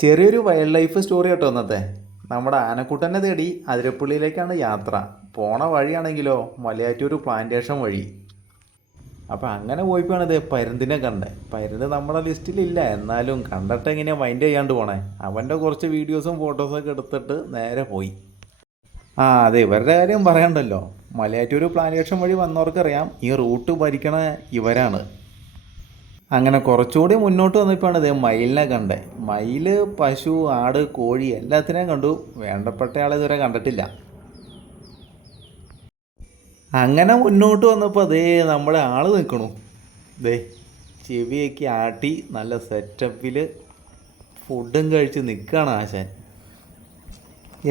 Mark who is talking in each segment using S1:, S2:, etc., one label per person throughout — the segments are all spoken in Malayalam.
S1: ചെറിയൊരു വൈൽഡ് ലൈഫ് സ്റ്റോറി കേട്ടോ ഇന്നത്തെ. നമ്മുടെ ആനക്കൂട്ടനെ തേടി അതിരപ്പള്ളിയിലേക്കാണ് യാത്ര. പോണ വഴിയാണെങ്കിലോ മലയാറ്റൂർ പ്ലാന്റേഷൻ വഴി. അപ്പം അങ്ങനെ പോയപ്പോഴാണ് ഇത് പരുന്തിനെ കണ്ടേ. പരുന്ത് നമ്മുടെ ലിസ്റ്റിലില്ല എന്നാലും കണ്ടിട്ട് എങ്ങനെയാണ് മൈൻഡ് ചെയ്യാണ്ട് പോണേ. അവന്റെ കുറച്ച് വീഡിയോസും ഫോട്ടോസൊക്കെ എടുത്തിട്ട് നേരെ പോയി. ആ അതെ ഇവരുടെ കാര്യം പറയണ്ടല്ലോ. മലയാറ്റൂർ പ്ലാന്റേഷൻ വഴി വന്നവർക്കറിയാം ഈ റൂട്ട് ഭരിക്കണ ഇവരാണ്. അങ്ങനെ കുറച്ചുകൂടി മുന്നോട്ട് വന്നപ്പോഴാണ് ഇത് മയിലിനെ കണ്ടത് മയിൽ പശു ആട് കോഴി എല്ലാത്തിനെയും കണ്ടു. വേണ്ടപ്പെട്ട ആളെ ഇതുവരെ കണ്ടിട്ടില്ല. അങ്ങനെ മുന്നോട്ട് വന്നപ്പോൾ അതേ നമ്മുടെ ആൾ നിൽക്കണു ദേ ചെവിയൊക്കെ ആട്ടി നല്ല സെറ്റപ്പിൽ ഫുഡും കഴിച്ച് നിൽക്കുകയാണ് ആശാൻ.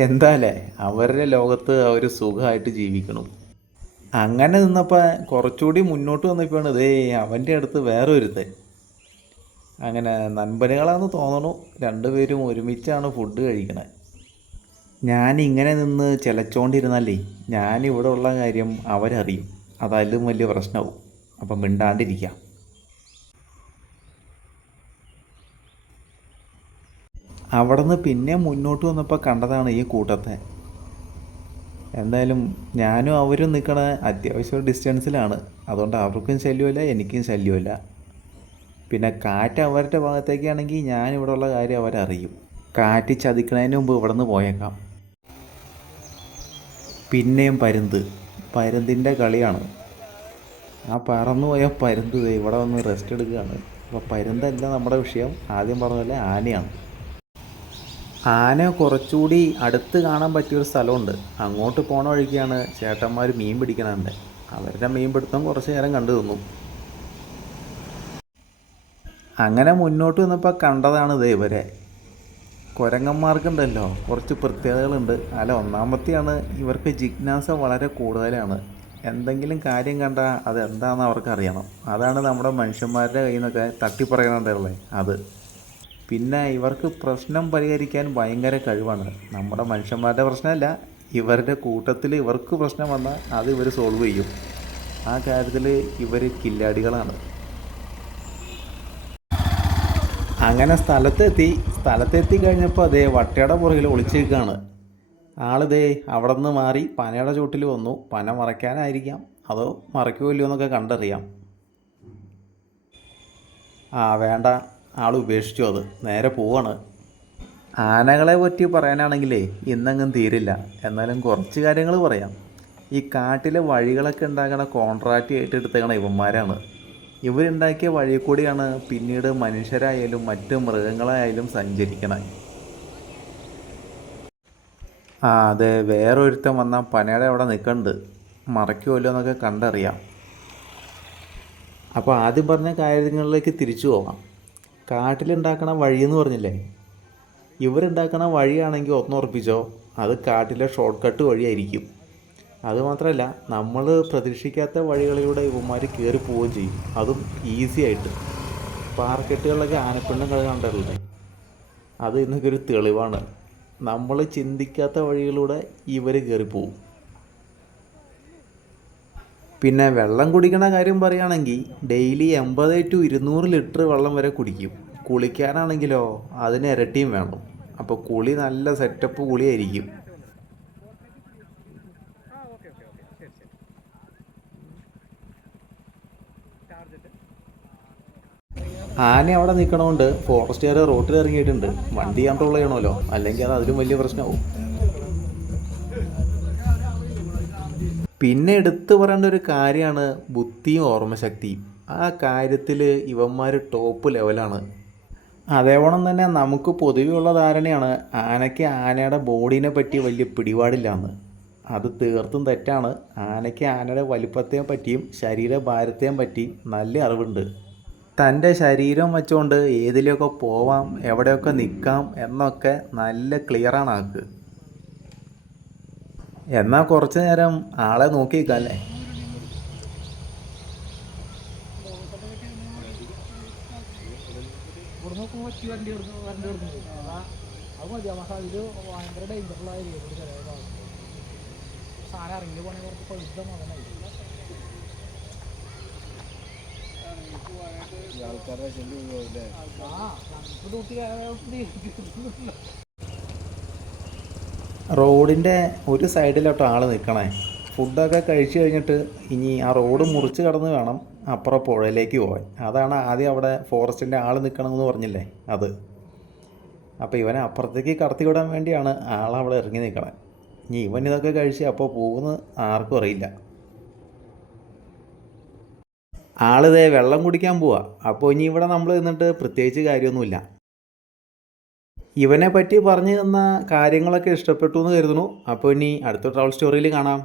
S1: എന്താല്ലേ അവരുടെ ലോകത്ത് അവർ സുഖമായിട്ട് ജീവിക്കണം. അങ്ങനെ നിന്നപ്പോൾ കുറച്ചുകൂടി മുന്നോട്ട് വന്നപ്പോഴാണ് ഇതേ അവന്റെ അടുത്ത് വേറെ ഒരുത്തൻ അങ്ങനെ നൻപനുകളാന്ന് തോന്നണു. രണ്ടുപേരും ഒരുമിച്ചാണ് ഫുഡ് കഴിക്കണത് ഞാൻ ഇങ്ങനെ നിന്ന് ചിലച്ചോണ്ടിരുന്നാലേ ഞാനിവിടെ ഉള്ള കാര്യം അവരറിയും. അതായാലും വലിയ പ്രശ്നമാവും അപ്പം മിണ്ടാണ്ടിരിക്കാം. അവിടെ നിന്ന് പിന്നെ മുന്നോട്ട് വന്നപ്പോൾ കണ്ടതാണ് ഈ കൂട്ടത്തെ. എന്തായാലും ഞാനും അവരും നിൽക്കണ അത്യാവശ്യം ഡിസ്റ്റൻസിലാണ് അതുകൊണ്ട് അവർക്കും ശല്യമില്ല എനിക്കും ശല്യമില്ല. പിന്നെ കാറ്റ് അവരുടെ ഭാഗത്തേക്കാണെങ്കിൽ ഞാൻ ഉള്ള കാര്യം അവരറിയും. കാറ്റ് ചതിക്കണതിന് മുമ്പ് ഇവിടെ നിന്ന് പോയേക്കാം. പിന്നെയും പരുന്ത്. പരുന്തിന്റെ കളിയാണ്. ആ പറന്നു പോയ പരുന്ത് ഇവിടെ വന്ന് റെസ്റ്റ് എടുക്കുകയാണ്. അപ്പോൾ പരുന്തല്ല നമ്മുടെ വിഷയം? ആദ്യം പറഞ്ഞ പോലെ ആനയാണ്. ആന കുറച്ചുകൂടി അടുത്ത് കാണാൻ പറ്റിയൊരു സ്ഥലമുണ്ട്. അങ്ങോട്ട് പോണ വഴിക്കാണ് ചേട്ടന്മാർ മീൻ പിടിക്കണുണ്ട്. അവരുടെ മീൻ പിടുത്തം കുറച്ച് നേരം കണ്ടു തന്നു അങ്ങനെ മുന്നോട്ട് വന്നപ്പോൾ കണ്ടതാണ് ഇത് ഇവരെ. കുരങ്ങന്മാർക്കുണ്ടല്ലോ കുറച്ച് പ്രത്യേകതകളുണ്ട്. അല്ല ഒന്നാമത്തെയാണ് ഇവർക്ക് ജിജ്ഞാസ വളരെ കൂടുതലാണ്. എന്തെങ്കിലും കാര്യം കണ്ടാൽ അത് എന്താണെന്ന് അവർക്ക് അറിയണം അതാണ് നമ്മുടെ മനുഷ്യന്മാരുടെ കയ്യിൽ നിന്നൊക്കെ തട്ടിപ്പറയണുണ്ടല്ലേ അത്. പിന്നെ ഇവർക്ക് പ്രശ്നം പരിഹരിക്കാൻ ഭയങ്കര കഴിവാണ്. നമ്മുടെ മനുഷ്യന്മാരുടെ പ്രശ്നമല്ല ഇവരുടെ കൂട്ടത്തിൽ ഇവർക്ക് പ്രശ്നം വന്നാൽ അത് ഇവർ സോൾവ് ചെയ്യും. ആ കാര്യത്തിൽ ഇവർ കില്ലാടികളാണ്. അങ്ങനെ സ്ഥലത്തെത്തി സ്ഥലത്തെത്തി കഴിഞ്ഞപ്പോൾ അതേ വട്ടയുടെ പുറകിൽ ഒളിച്ചിരിക്കുകയാണ് ആളിതേ അവിടെ നിന്ന് മാറി പനയുടെ ചൂട്ടിൽ വന്നു. പന മറയ്ക്കാനായിരിക്കാം അതോ മറയ്ക്കുമല്ലോ എന്നൊക്കെ കണ്ടറിയാം. ആ വേണ്ട. ആൾ ഉപേക്ഷിച്ചു അത്. നേരെ പോവാണ്. ആനകളെ പറ്റി പറയാനാണെങ്കിലേ ഇന്നങ്ങും തീരില്ല. എന്നാലും കുറച്ച് കാര്യങ്ങൾ പറയാം. ഈ കാട്ടിലെ വഴികളൊക്കെ ഉണ്ടാക്കണ കോൺട്രാക്റ്റ് ഏറ്റെടുത്തേക്കണ ഇവന്മാരാണ്. ഇവരുണ്ടാക്കിയ വഴി കൂടിയാണ് പിന്നീട് മനുഷ്യരായാലും മറ്റ് മൃഗങ്ങളായാലും സഞ്ചരിക്കണത്. ആ അതെ വേറൊരുത്തൻ വന്നാൽ പനയുടെ അവിടെ നിൽക്കണ്ട് മറയ്ക്കുമല്ലോ എന്നൊക്കെ കണ്ടറിയാം. അപ്പോൾ ആദ്യം പറഞ്ഞ കാര്യങ്ങളിലേക്ക് തിരിച്ചു പോകാം. കാട്ടിലുണ്ടാക്കണ വഴിയെന്ന് പറഞ്ഞില്ലേ? ഇവരുണ്ടാക്കണ വഴിയാണെങ്കിൽ ഒന്നുറപ്പിച്ചോ അത് കാട്ടിലെ ഷോർട്ട് കട്ട് വഴിയായിരിക്കും അതുമാത്രമല്ല നമ്മൾ പ്രതീക്ഷിക്കാത്ത വഴികളിലൂടെ ഇവന്മാർ കയറി പോവുകയും ചെയ്യും. അതും ഈസി ആയിട്ട്. പാർക്കെട്ടുകളിലൊക്കെ ആനപ്പെണ്ണും കളി കണ്ടിട്ടില്ലേ അത് ഇന്നൊക്കെ ഒരു തെളിവാണ്. നമ്മൾ ചിന്തിക്കാത്ത വഴികളിലൂടെ ഇവർ കയറി പോവും. പിന്നെ വെള്ളം കുടിക്കുന്ന കാര്യം പറയുകയാണെങ്കിൽ ഡെയിലി എൺപത് ടു ഇരുന്നൂറ് ലിറ്റർ വെള്ളം വരെ കുടിക്കും. കുളിക്കാനാണെങ്കിലോ അതിന് ഇരട്ടിയും വേണം. അപ്പോൾ കുളി നല്ല സെറ്റപ്പ് കുളിയായിരിക്കും. ആന അവിടെ നിൽക്കണോണ്ട് ഫോറസ്റ്റുകാർ റോട്ടിൽ ഇറങ്ങിയിട്ടുണ്ട്. വണ്ടി കൺട്രോൾ ചെയ്യണമല്ലോ. അല്ലെങ്കിൽ അത് അതിലും വലിയ പ്രശ്നമാവും. പിന്നെ എടുത്തു പറയേണ്ട ഒരു കാര്യമാണ് ബുദ്ധിയും ഓർമ്മശക്തിയും. ആ കാര്യത്തിൽ ഇവന്മാർ ടോപ്പ് ലെവലാണ് അതേവണ്ണം തന്നെ നമുക്ക് പൊതുവെയുള്ള ധാരണയാണ് ആനയ്ക്ക് ആനയുടെ ബോഡീനെ പറ്റി വലിയ പിടിപാടില്ലാന്ന്. അത് തീർത്തും തെറ്റാണ്. ആനയ്ക്ക് ആനയുടെ വലിപ്പത്തെയും പറ്റിയും ശരീരഭാരത്തെയും പറ്റി നല്ല അറിവുണ്ട്. തന്റെ ശരീരം വെച്ചുകൊണ്ട് ഏതിലൊക്കെ പോവാം എവിടെയൊക്കെ നിൽക്കാം എന്നൊക്കെ നല്ല ക്ലിയറാണ് ആൾക്ക്. എന്നാൽ കുറച്ച് നേരം ആളെ നോക്കി
S2: ഭാഗത്ത് സാധനം ഇറങ്ങി കുറച്ച് പഴുത്ത മുതലായി ആ നമുക്ക് ഡ്യൂട്ടി
S1: റോഡിന്റെ ഒരു സൈഡിലോട്ട് ആൾ നിൽക്കണേ. ഫുഡൊക്കെ കഴിച്ചു കഴിഞ്ഞിട്ട് ഇനി ആ റോഡ് മുറിച്ച് കടന്ന് വേണം അപ്പുറം പുഴയിലേക്ക് പോകാൻ അതാണ് ആദ്യം അവിടെ ഫോറസ്റ്റിന്റെ ആൾ നിൽക്കണമെന്ന് പറഞ്ഞില്ലേ അത്. അപ്പോൾ ഇവനെ അപ്പുറത്തേക്ക് കടത്തി വിടാൻ വേണ്ടിയാണ് ആളവിടെ ഇറങ്ങി നിൽക്കണേ ഇനി ഇവൻ ഇതൊക്കെ കഴിച്ച് അപ്പോൾ പോകുന്നത് ആർക്കും അറിയില്ല. ആളിതേ വെള്ളം കുടിക്കാൻ പോവാ. അപ്പോൾ ഇനി ഇവിടെ നമ്മൾ നിന്നിട്ട് പ്രത്യേകിച്ച് കാര്യമൊന്നുമില്ല. ഇവനെ പറ്റി പറഞ്ഞു തന്ന കാര്യങ്ങളൊക്കെ ഇഷ്ടപ്പെട്ടു എന്ന് കരുതുന്നു. അപ്പോൾ ഇനി അടുത്ത ട്രാവൽ സ്റ്റോറിയിൽ കാണാം.